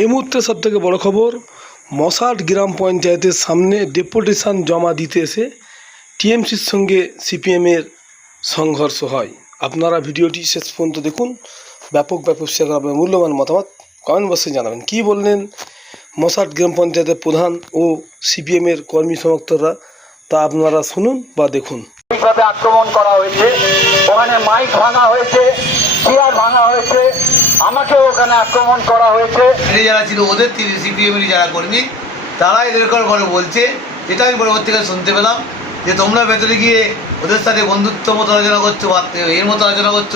এই মুহূর্তে সব থেকে বড় খবর, মশাট গ্রাম পঞ্চায়েতের সামনে ডেপুটেশন জমা দিতে এসে টিএমসির সঙ্গে সিপিএমের সংঘর্ষ হয়। আপনারা ভিডিওটি শেষ পর্যন্ত দেখুন। ব্যাপক ব্যাপক শেয়ার করবেন মূল্যবান মতামত কমেন্ট বক্সে জানাবেন। কী বললেন মশাট গ্রাম পঞ্চায়েতের প্রধান ও সিপিএমের কর্মী সমর্থকরা তা আপনারা শুনুন বা দেখুন। আক্রমণ করা হয়েছে। ওখানে মাইক ভাঙা হয়েছে, চেয়ার ভাঙা হয়েছে। আমাকেও ওখানে আক্রমণ করা হয়েছে। যারা ছিল, ওদের সিপিএম এর যারা কর্মী তারা এদের করে বলছে। এটা আমি পরবর্তীকালে শুনতে পেলাম যে তোমরা ভেতরে গিয়ে ওদের সাথে বন্ধুত্ব মতো আলোচনা করছ এর মতো আলোচনা করছ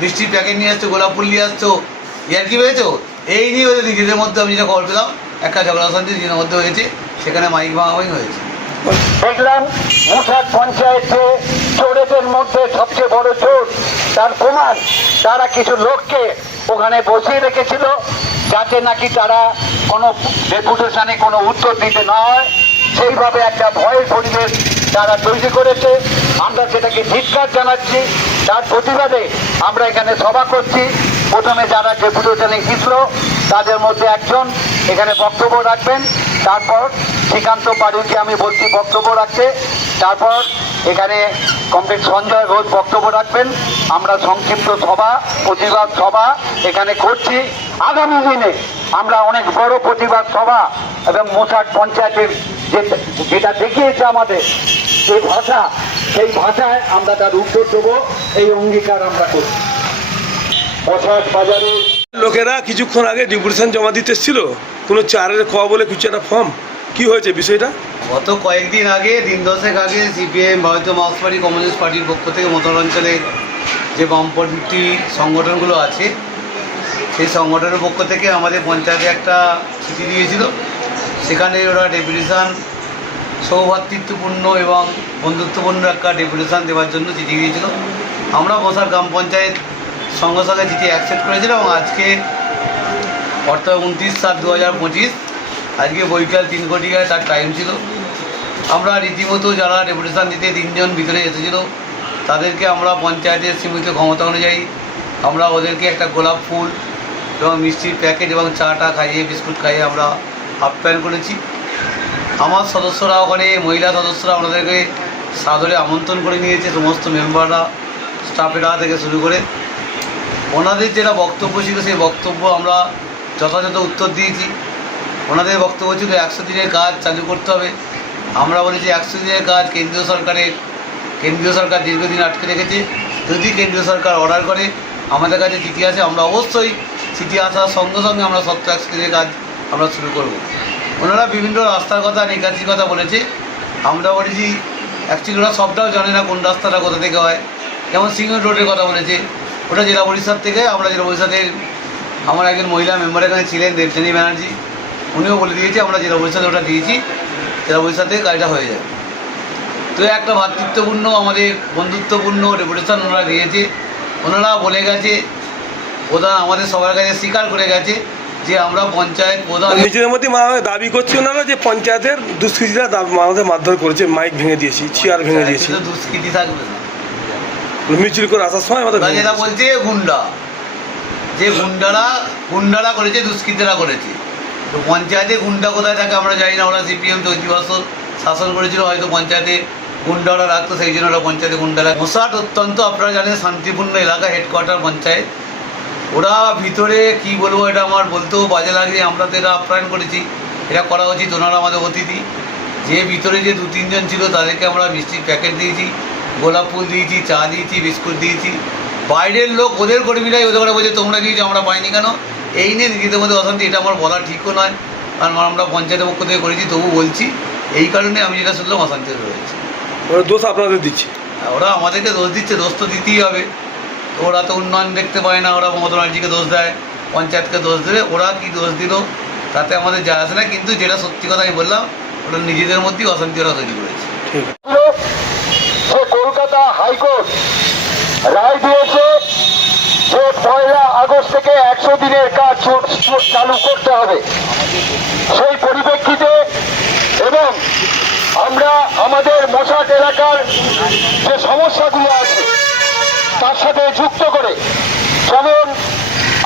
বৃষ্টির প্যাকেট নিয়ে আসছো, গোলাপ ফুল নিয়ে আসছো। ইয়ার কি হয়েছো এই নিয়ে ওদের নিজেদের মধ্যে আমি যেটা খবর পেলাম, একটা ঝগড়া শান্তি নিজেদের মধ্যে হয়েছে, সেখানে মাইক ভাঙাভাঙি হয়েছে। দেখলাম মুসাদ পঞ্চায়েতে চোরেদের মধ্যে সবচেয়ে বড় চোর, তার প্রমাণ। তারা কিছু লোককে ওখানে বসিয়ে রেখেছিল, যাতে নাকি তারা কোনো ডেপুটেশনে কোনো উত্তর দিতে না হয়। সেইভাবে একটা ভয়ের পরিবেশ তারা তৈরি করেছে। আমরা সেটাকে ধিক্কার জানাচ্ছি। তার প্রতিবাদে আমরা এখানে সভা করছি। প্রথমে যারা ডেপুটেশনে গিয়েছিল তাদের মধ্যে একজন এখানে বক্তব্য রাখবেন। তারপর শ্রীকান্ত পাড়ুকে আমি বলছি বক্তব্য রাখতে। তারপর এখানে কমপ্লিট সঞ্জয় ঘোষ বক্তব্য রাখবেন। আমরা সংক্ষিপ্ত সভা, প্রতিবাদ সভা এখানে করছি। আগামী দিনে আমরা অনেক বড় প্রতিবাদ সভা এবং মোসাট পঞ্চায়েতের যেটা দেখিয়েছে আমাদের, যে ভাষা, সেই ভাষায় আমরা তার উত্তর দেবো। এই অঙ্গীকার আমরা করছি। মোসাট বাজারে লোকেরা কিছুক্ষণ আগে ডেপুটেশন জমা দিতে কোনো চারের খ বলে কিছু একটা ফর্ম কি হয়েছে বিষয়টা? গত কয়েকদিন আগে, দিন দশেক আগে সিপিএম ভারতীয় মার্ক্স পার্টি কমিউনিস্ট পার্টির পক্ষ থেকে মতন অঞ্চলের যে বামপন্থী সংগঠনগুলো আছে, সেই সংগঠনের পক্ষ থেকে আমাদের পঞ্চায়েতে একটা চিঠি দিয়েছিল। সেখানে ওরা ডেপুটেশন, সৌভাতৃত্বপূর্ণ এবং বন্ধুত্বপূর্ণ একটা ডেপুটেশন দেওয়ার জন্য চিঠি দিয়েছিল। আমরা বসার গ্রাম পঞ্চায়েত সঙ্গে সঙ্গে চিঠি অ্যাকসেপ্ট করেছিলাম এবং আজকে অর্থাৎ উনত্রিশ সাত দু হাজার পঁচিশ আজকে বৈকাল তিন কোটি কোটিকায় তার টাইম ছিল। আমরা রীতিমতো যারা ডেপুটেশন দিতে তিনজন ভিতরে এসেছিল, তাদেরকে আমরা পঞ্চায়েতের সীমিত ক্ষমতা অনুযায়ী আমরা ওদেরকে একটা গোলাপ ফুল এবং মিষ্টির প্যাকেট এবং চাটা খাইয়ে, বিস্কুট খাইয়ে আমরা আপ্যায়ন করেছি। আমার সদস্যরা ওখানে, মহিলা সদস্যরা আমাদেরকে সাদরে আমন্ত্রণ করে নিয়েছে, সমস্ত মেম্বাররা স্টাফেরা থেকে শুরু করে। ওনাদের যেটা বক্তব্য ছিল, সেই বক্তব্য আমরা যথাযথ উত্তর দিয়েছি। ওনাদের বক্তব্য ছিল একশো দিনের কাজ চালু করতে হবে। আমরা বলেছি একশো দিনের কাজ কেন্দ্রীয় সরকারের, কেন্দ্রীয় সরকার দীর্ঘদিন আটকে রেখেছে। যদি কেন্দ্রীয় সরকার অর্ডার করে, আমাদের কাছে চিঠি আছে আমরা অবশ্যই চিঠি আসার সঙ্গে সঙ্গে আমরা সত্তর একশো দিনের কাজ আমরা শুরু করব। ওনারা বিভিন্ন রাস্তার কথা নিকাশির কথা বলেছে। আমরা বলেছি অ্যাকচুয়ালি ওরা সবটাও জানে না কোন রাস্তাটা কোথা থেকে হয়। যেমন সিঙ্গল রোডের কথা বলেছে। ওটা জেলা পরিষদ থেকে, আমরা জেলা পরিষদের, আমার একজন মহিলা মেম্বার এখানে ছিলেন দেবচানী ব্যানার্জি। উনিও বলে দিয়েছে আমরা জেলা পরিষদে ওটা দিয়েছি জেলা পরিষদ থেকে কাজটা হয়ে যাবে। তো একটা ভাতৃত্বপূর্ণ আমাদের বন্ধুত্বপূর্ণ রেপুটেশন ওনারা দিয়েছে। ওনারা বলে গেছে প্রধান আমাদের সবার কাছে স্বীকার করে গেছে যে আমরা পঞ্চায়েত প্রধান। নিজেদের মধ্যে মা দাবি করছে ওনারা যে পঞ্চায়েতের দুষ্কৃতীরা আমাদের মারধর করেছে মাইক ভেঙে দিয়েছি চেয়ার ভেঙে দিয়েছি। দুষ্কৃতি থাকবে মিছিল করে আসার সময় আমাদের যেটা। বলছে গুন্ডা। যে গুন্ডারা গুন্ডারা করেছে দুষ্কৃতীরা করেছে। তো পঞ্চায়েতে গুন্ডা কোথায় থাকে আমরা জানি না, ওরা সিপিএম চৌত্রিশ বছর শাসন করেছিল, হয়তো পঞ্চায়েতে গুন্ডা ওরা রাখতো, সেই জন্য ওরা পঞ্চায়েতে গুন্ডা রাখতো মশাট অত্যন্ত, আপনারা জানেন, শান্তিপূর্ণ এলাকা হেডকোয়ার্টার পঞ্চায়েত। ওরা ভিতরে, কি বলব, এটা আমার বলতেও বাজে লাগে আমরা তো এটা আপ্যায়ন করেছি। এটা করা উচিত ওনারা আমাদের অতিথি। যে ভিতরে যে দু তিনজন ছিল, তাদেরকে আমরা মিষ্টির প্যাকেট দিয়েছি, গোলাপ ফুল দিয়েছি, চা দিয়েছি, বিস্কুট দিয়েছি। বাইরের লোক, ওদের কর্মীরাই ওদের করে বলছে, তোমরা দিয়েছ আমরা পাইনি কেন? এই নিয়ে নিজেদের মধ্যে অশান্তি এটা আমার বলা ঠিকও নয় কারণ আমরা পঞ্চায়েতের পক্ষ থেকে করেছি তবু বলছি এই কারণে আমি যেটা শুনলাম অশান্তি রয়েছে। ওরা দোষ আপনাদের দিচ্ছে? ওরা আমাদেরকে দোষ দিচ্ছে দোষ তো দিতেই হবে। তো ওরা তো উন্নয়ন দেখতে পায় না ওরা মমতা ব্যানার্জিকে দোষ দেয় পঞ্চায়েতকে দোষ দেবে ওরা কি দোষ দিল তাতে আমাদের যা আসে না কিন্তু যেটা সত্যি কথা আমি বললাম ওরা নিজেদের মধ্যেই অশান্তি ওরা তৈরি করেছে। ঠিক আছে। যে কলকাতা হাইকোর্ট রায় দিয়েছে সে পয়লা আগস্ট থেকে একশো দিনের কাজ চালু করতে হবে। সেই পরিপ্রেক্ষিতে এবং আমরা আমাদের মশাট এলাকার যে সমস্যাগুলো আছে, তার সাথে যুক্ত করে, যেমন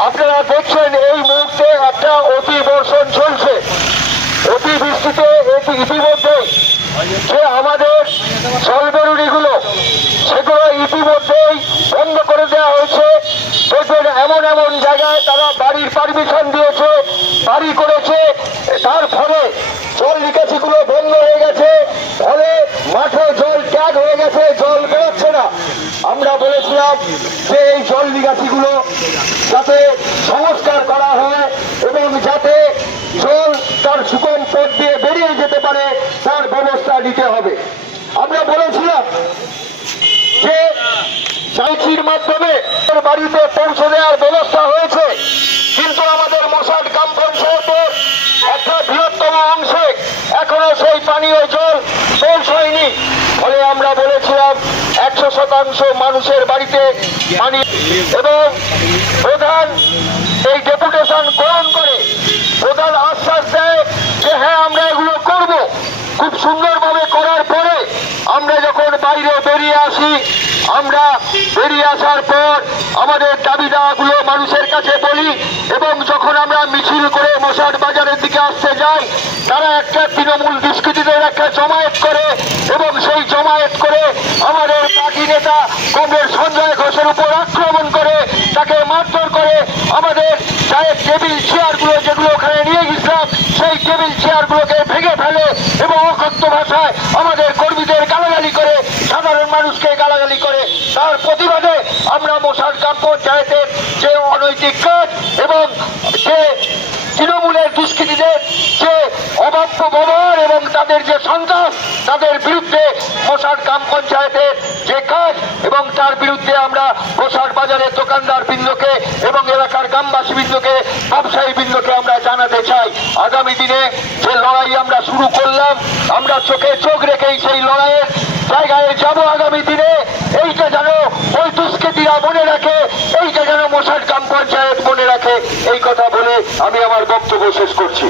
আপনারা দেখছেন এই মুহূর্তে একটা অতি বর্ষণ চলছে। অতি বৃষ্টিতে ইতিমধ্যে যে আমাদের জলবেরুনিগুলো বন্ধ করে দেওয়া হয়েছে। দেখবেন এমন এমন জায়গায় তারা বাড়ির পারমিশন দিয়েছে, বাড়ি করেছে। তার ফলে জল নিকাশিগুলো বন্ধ হয়ে গেছে। ফলে মাঠে জল ত্যাগ হয়ে গেছে, জল বেরোচ্ছে না। আমরা বলেছিলাম যে এই জল নিকাশিগুলো যাতে সংস্কার করা হয় এবং যাতে জল তার সুগম পথ দিয়ে বেরিয়ে যেতে পারে, তার ব্যবস্থা নিতে হবে। আমরা বলেছিলাম যে সাইচির মাধ্যমে বাড়িতে পৌঁছে দেওয়ার ব্যবস্থা হয়েছে। কিন্তু আমাদের মশাট গ্রাম পঞ্চায়েতের একটা বৃহত্তম অংশে এখনও সেই পানীয় জল পৌঁছয়নি। ফলে আমরা বলেছিলাম একশো শতাংশ মানুষের বাড়িতে পানি এবং প্রধান এই ডেপুটেশন গ্রহণ করে, প্রধান আশ্বাস দেয় যে হ্যাঁ আমরা এগুলো করব। খুব সুন্দরভাবে করার পরে আমরা যখন বাইরে বেরিয়ে আসি আমরা বেরিয়ে আসার পর আমাদের দাবি দাওয়াগুলো মানুষের কাছে বলি এবং যখন আমরা মিছিল করে মশাট বাজারের দিকে আসতে যাই, তারা একটা তৃণমূল দুষ্কৃতীদের একটা জমায়েত করে এবং সেই জমায়েত করে আমাদের পার্টি নেতা কংগ্রেস সঞ্জয় ঘোষের উপর আক্রমণ করে, তাকে মারধর করে আমাদের চায়ের টেবিল, চেয়ারগুলো যেগুলো ওখানে নিয়ে গেছিলাম সেই টেবিল চেয়ারগুলোকে ভেঙে ফেলে এবং অকথ্য ভাষায় আমাদের কর্মীদের গালাগালি করে সাধারণ মানুষকে গালাগালি করে তার প্রতিবাদে আমরা মশার গ্রাম পঞ্চায়েতের যে অনৈতিক কাজ এবং যে তৃণমূলের দুষ্কৃতীদের যে অবাধ্য ব্যবহার এবং তাদের যে সন্ত্রাস, তাদের বিরুদ্ধে মশার গ্রাম পঞ্চায়েতের যে কাজ এবং তার বিরুদ্ধে আমরা মশার বাজারের দোকানদার বৃন্দকে এবং এলাকার গ্রামবাসী বৃন্দকে, ব্যবসায়ী বৃন্দকে আমরা জানাতে চাই। আগামী দিনে যে লড়াই আমরা শুরু করলাম, আমরা চোখে চোখ রেখেই সেই লড়াইয়ের জায়গায় যাব আগামী দিনে। এইটা যেন ওই দুষ্কৃতীরা মনে রাখে, এইটা যেন মশার গ্রাম পঞ্চায়েত মনে রাখে। এই কথা বলে আমি আমার বক্তব্য শেষ করছি।